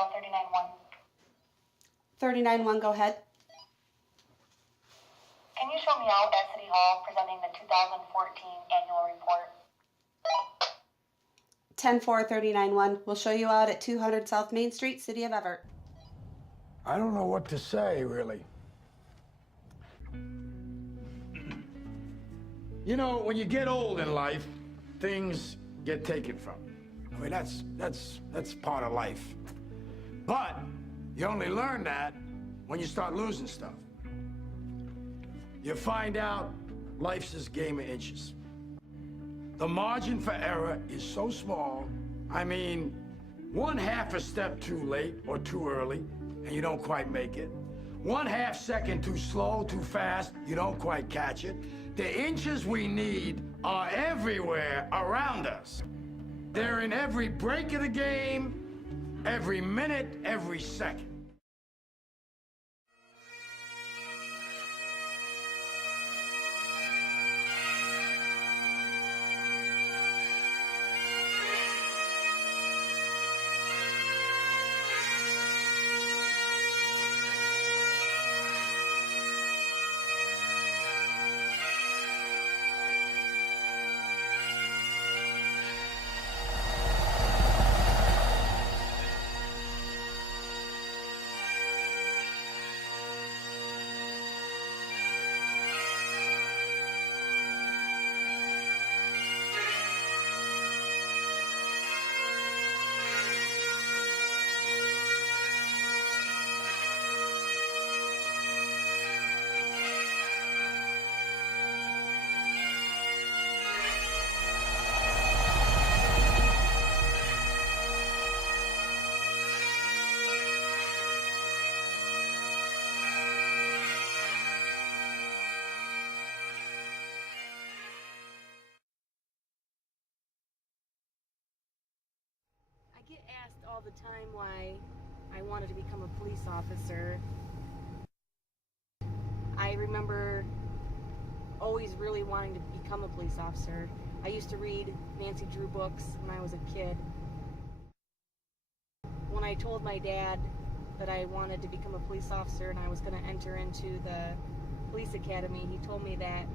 Control 39-1. 39-1, go ahead. Can you show me out at City Hall presenting the 2014 annual report? 10-4, 39-1. We'll show you out at 200 South Main Street, City of Evart. I don't know what to say, really. You know, when you get old in life, things get taken from you. I mean, that's part of life. But you only learn that when you start losing stuff. You find out life's this game of inches. The margin for error is so small. I mean, 1/2 a step too late or too early, and you don't quite make it. 1/2 second too slow, too fast, you don't quite catch it. The inches we need are everywhere around us. They're in every break of the game, every minute, every second. I get asked all the time why I wanted to become a police officer. I remember always really wanting to become a police officer. I used to read Nancy Drew books when I was a kid. When I told my dad that I wanted to become a police officer and I was going to enter into the police academy, he told me that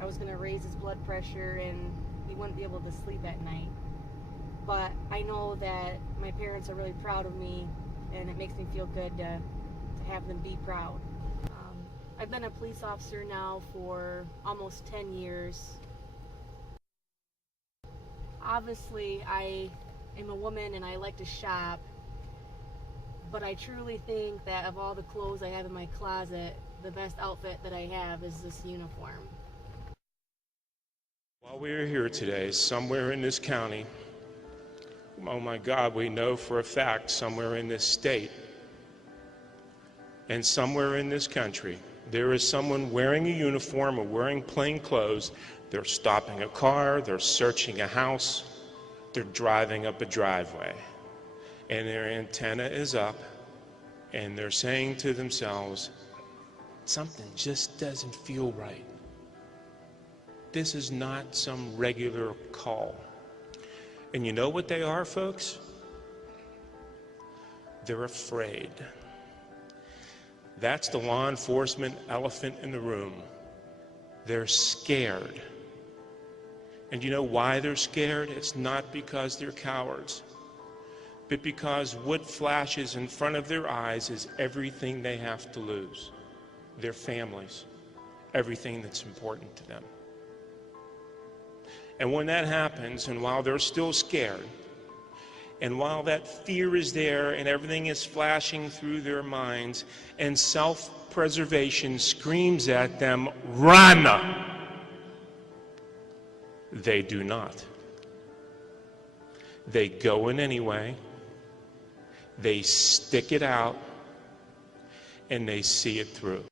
I was going to raise his blood pressure and he wouldn't be able to sleep at night. But I know that my parents are really proud of me, and it makes me feel good to have them be proud. I've been a police officer now for almost 10 years. Obviously, I am a woman and I like to shop, but I truly think that of all the clothes I have in my closet, the best outfit that I have is this uniform. While we are here today, somewhere in this county, oh my God, we know for a fact somewhere in this state and somewhere in this country, there is someone wearing a uniform or wearing plain clothes. They're stopping a car, they're searching a house, they're driving up a driveway, and their antenna is up, and they're saying to themselves, something just doesn't feel right. This is not some regular call. And you know what they are, folks? They're afraid. That's the law enforcement elephant in the room. They're scared. And you know why they're scared? It's not because they're cowards, but because what flashes in front of their eyes is everything they have to lose. Their families, everything that's important to them. And when that happens, and while they're still scared, and while that fear is there and everything is flashing through their minds, and self-preservation screams at them, run! They do not. They go in anyway, they stick it out, and they see it through.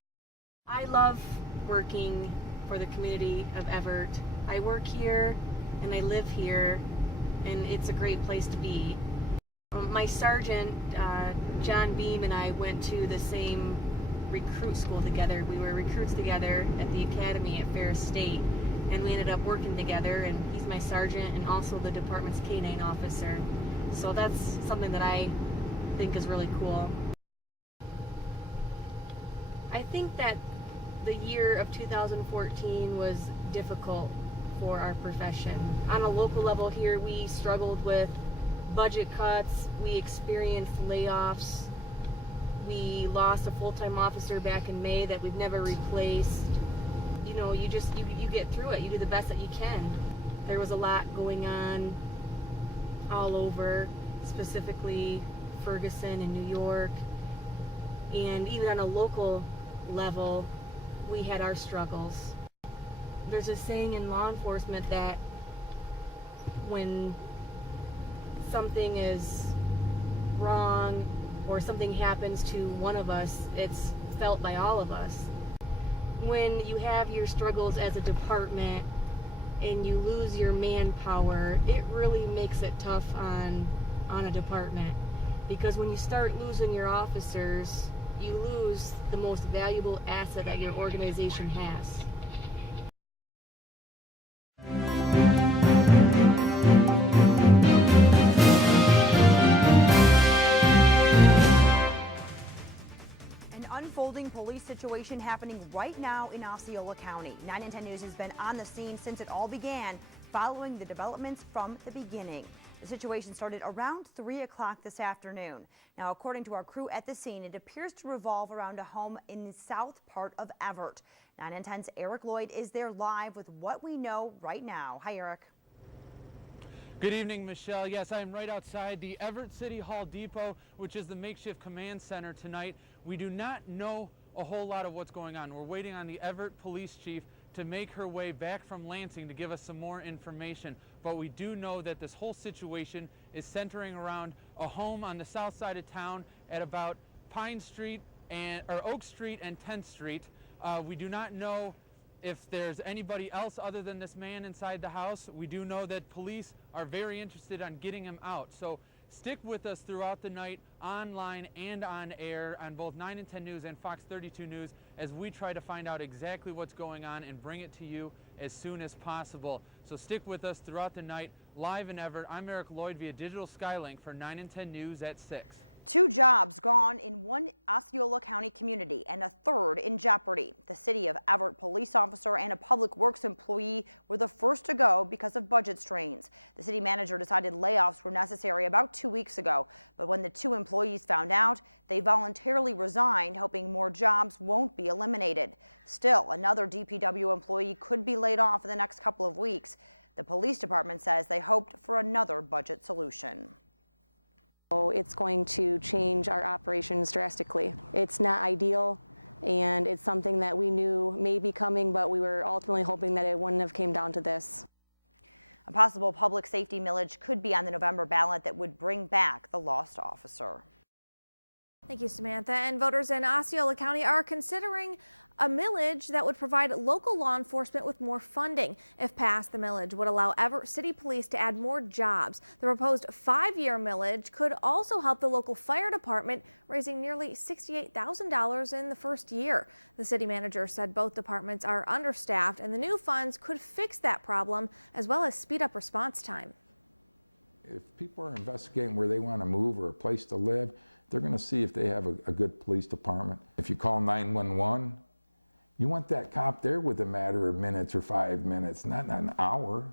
I love working for the community of Evart. I work here and I live here, and it's a great place to be. My sergeant, John Beam, and I went to the same recruit school together. We were recruits together at the academy at Ferris State, and we ended up working together, and he's my sergeant and also the department's K-9 officer. So that's something that think is really cool. I think that the year of 2014 was difficult for our profession. On a local level here, we struggled with budget cuts, we experienced layoffs, we lost a full-time officer back in May that we've never replaced. You know, you get through it, you do the best that you can. There was a lot going on all over, specifically Ferguson and New York, and even on a local level, we had our struggles. There's a saying in law enforcement that when something is wrong or something happens to one of us, it's felt by all of us. When you have your struggles as a department and you lose your manpower, it really makes it tough on a department, because when you start losing your officers, you lose the most valuable asset that your organization has. An unfolding police situation happening right now in Osceola County. 9 and 10 News has been on the scene since it all began, following the developments from the beginning. The situation started around 3 o'clock this afternoon. Now, according to our crew at the scene, it appears to revolve around a home in the south part of Evart. 9 and 10's Eric Lloyd is there live with what we know right now. Hi, Eric. Good evening, Michelle. Yes, I am right outside the Evart City Hall Depot, which is the makeshift command center tonight. We do not know a whole lot of what's going on. We're waiting on the Evart police chief to make her way back from Lansing to give us some more information. But we do know that this whole situation is centering around a home on the south side of town at about Oak Street and 10th Street. We do not know if there's anybody else other than this man inside the house. We do know that police are very interested on getting him out. So stick with us throughout the night, online and on air, on both 9 and 10 News and Fox 32 News, as we try to find out exactly what's going on and bring it to you as soon as possible. So stick with us throughout the night, live in Evart. I'm Eric Lloyd via Digital Skylink for 9 and 10 News at 6. 2 jobs gone in one Osceola County community and a third in jeopardy. The city of Evart police officer and a public works employee were the first to go because of budget strains. The city manager decided layoffs were necessary about 2 weeks ago, but when the 2 employees found out, they voluntarily resigned, hoping more jobs won't be eliminated. Still, another DPW employee could be laid off in the next couple of weeks. The police department says they hoped for another budget solution. It's going to change our operations drastically. It's not ideal, and it's something that we knew may be coming, but we were ultimately hoping that it wouldn't have came down to this. A possible public safety millage could be on the November ballot that would bring back the lost officer. Thank you, Samantha. And voters in Osceola County are considering a millage that would provide local law enforcement with more funding. If passed, the millage would allow Evart City Police to add more jobs. The proposed 5-year millage could also help the local fire department, raising nearly $68,000 in the first year. The city manager said both departments are understaffed, and the new funds could fix that problem as well as speed up response time. If people are investigating where they want to move or a place to live, they're going to see if they have a good police department. If you call 911, you want that cop there with a matter of minutes or 5 minutes, not an hour.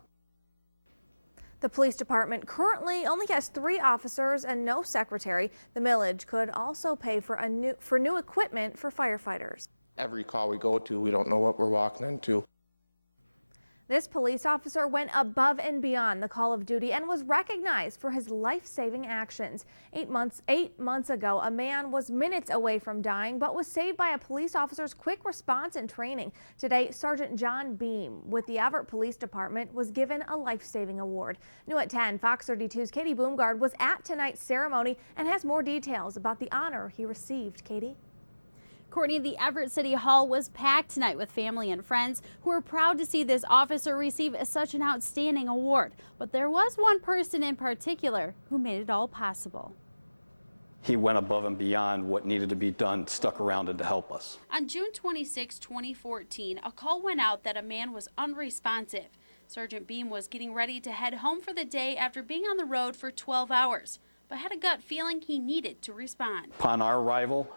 The police department currently only has 3 officers and no secretary. The millage could also pay for new equipment for firefighters. Every call we go to, we don't know what we're walking into. This police officer went above and beyond the call of duty and was recognized for his life-saving actions. 8 months ago, a man was minutes away from dying but was saved by a police officer's quick response and training. Today, Sergeant John Beam with the Evart Police Department was given a life-saving award. New at 10, Fox 32's Katie Boomgard was at tonight's ceremony and has more details about the honor he received. Katie? Courtney, the Evart City Hall was packed tonight with family and friends who were proud to see this officer receive such an outstanding award. But there was one person in particular who made it all possible. He went above and beyond what needed to be done, stuck around to help us. On June 26, 2014, a call went out that a man was unresponsive. Sergeant Beam was getting ready to head home for the day after being on the road for 12 hours. but had a gut feeling he needed to respond. Upon our arrival,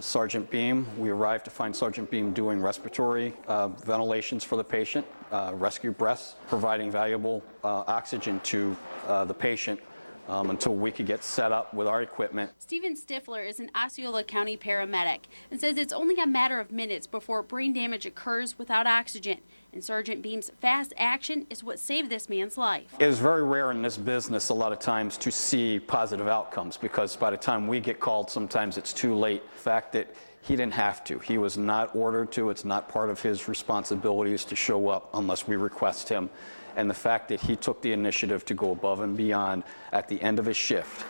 Sergeant Beam, we arrived to find Sergeant Beam doing respiratory ventilations for the patient, rescue breaths, providing valuable oxygen to the patient until we could get set up with our equipment. Stephen Stifler is an Osceola County paramedic and says it's only a matter of minutes before brain damage occurs without oxygen. And Sergeant Beam's fast action is what saved this man's life. It is very rare in this business a lot of times to see positive outcomes, because by the time we get called, sometimes it's too late. The fact that he didn't have to. He was not ordered to. It's not part of his responsibilities to show up unless we request him. And the fact that he took the initiative to go above and beyond at the end of his shift.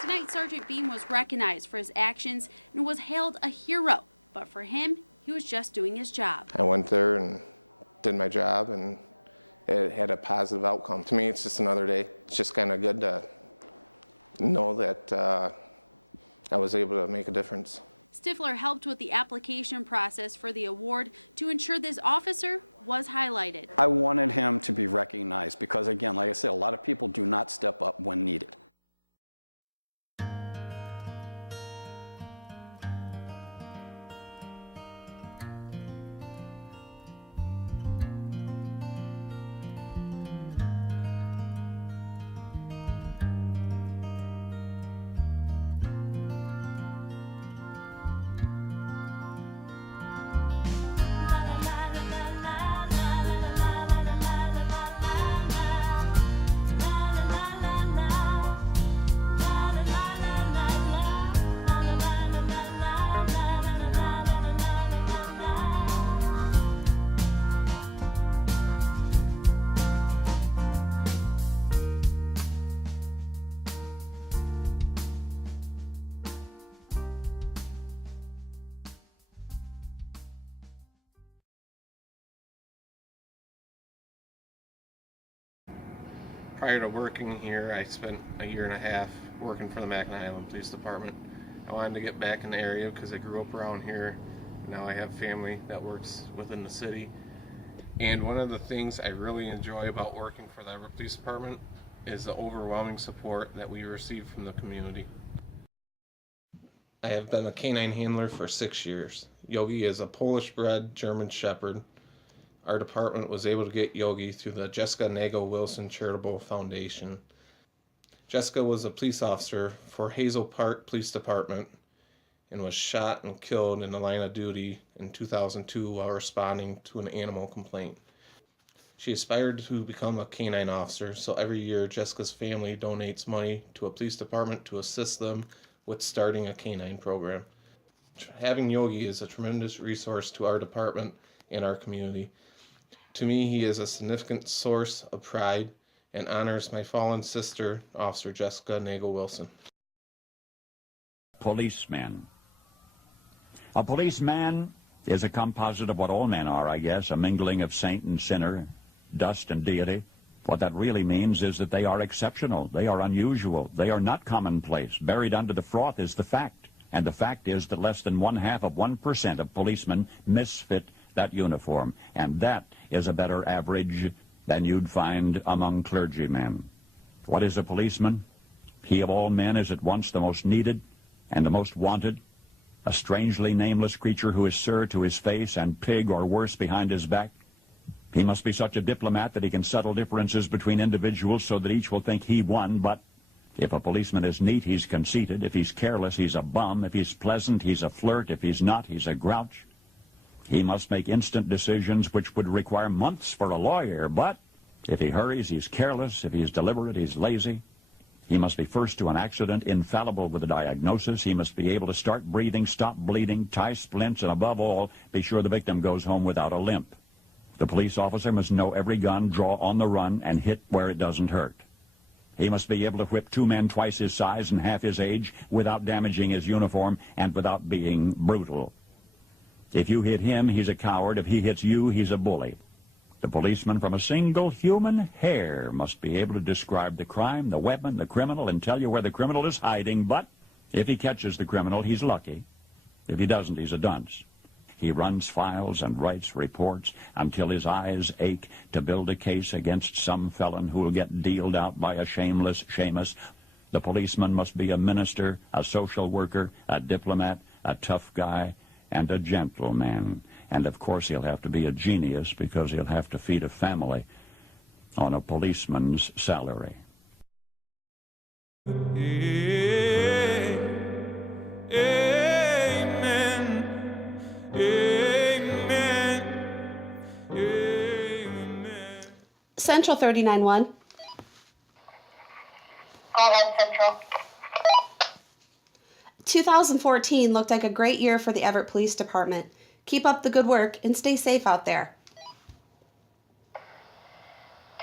Tonight, Sergeant Beam was recognized for his actions and was hailed a hero. But for him, he was just doing his job. I went there and did my job, and it had a positive outcome. To me, it's just another day. It's just kind of good to know that I was able to make a difference. Stifler helped with the application process for the award to ensure this officer was highlighted. I wanted him to be recognized because, again, like I said, a lot of people do not step up when needed. Prior to working here, I spent a year and a half working for the Mackinac Island Police Department. I wanted to get back in the area because I grew up around here. Now I have family that works within the city. And one of the things I really enjoy about working for the Evart Police Department is the overwhelming support that we receive from the community. I have been a canine handler for 6 years. Yogi is a Polish-bred German Shepherd. Our department was able to get Yogi through the Jessica Nagel Wilson Charitable Foundation. Jessica was a police officer for Hazel Park Police Department and was shot and killed in the line of duty in 2002 while responding to an animal complaint. She aspired to become a canine officer, so every year Jessica's family donates money to a police department to assist them with starting a canine program. Having Yogi is a tremendous resource to our department and our community. To me, he is a significant source of pride and honors my fallen sister, Officer Jessica Nagel Wilson. Policeman. A policeman is a composite of what all men are, I guess, a mingling of saint and sinner, dust and deity. What that really means is that they are exceptional, they are unusual, they are not commonplace. Buried under the froth is the fact, and the fact is that less than 0.5% of policemen misfit that uniform, and that is a better average than you'd find among clergymen. What is a policeman? He of all men is at once the most needed and the most wanted, a strangely nameless creature who is sir to his face and pig or worse behind his back. He must be such a diplomat that he can settle differences between individuals so that each will think he won, but if a policeman is neat, he's conceited. If he's careless, he's a bum. If he's pleasant, he's a flirt. If he's not, he's a grouch. He must make instant decisions which would require months for a lawyer, but if he hurries, he's careless. If he's deliberate, he's lazy. He must be first to an accident, infallible with a diagnosis. He must be able to start breathing, stop bleeding, tie splints, and above all, be sure the victim goes home without a limp. The police officer must know every gun, draw on the run, and hit where it doesn't hurt. He must be able to whip two men twice his size and half his age without damaging his uniform and without being brutal. If you hit him, he's a coward. If he hits you, he's a bully. The policeman from a single human hair must be able to describe the crime, the weapon, the criminal, and tell you where the criminal is hiding. But if he catches the criminal, he's lucky. If he doesn't, he's a dunce. He runs files and writes reports until his eyes ache to build a case against some felon who will get dealed out by a shameless Seamus. The policeman must be a minister, a social worker, a diplomat, a tough guy, and a gentleman. And of course he'll have to be a genius because he'll have to feed a family on a policeman's salary. Central 39-1. Go ahead, Central. 2014 looked like a great year for the Evart Police Department. Keep up the good work and stay safe out there.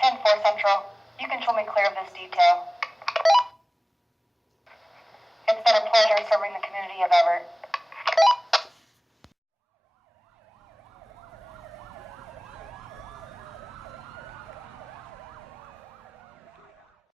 10-4 Central. You can show me clear of this detail. It's been a pleasure serving the community of Evart.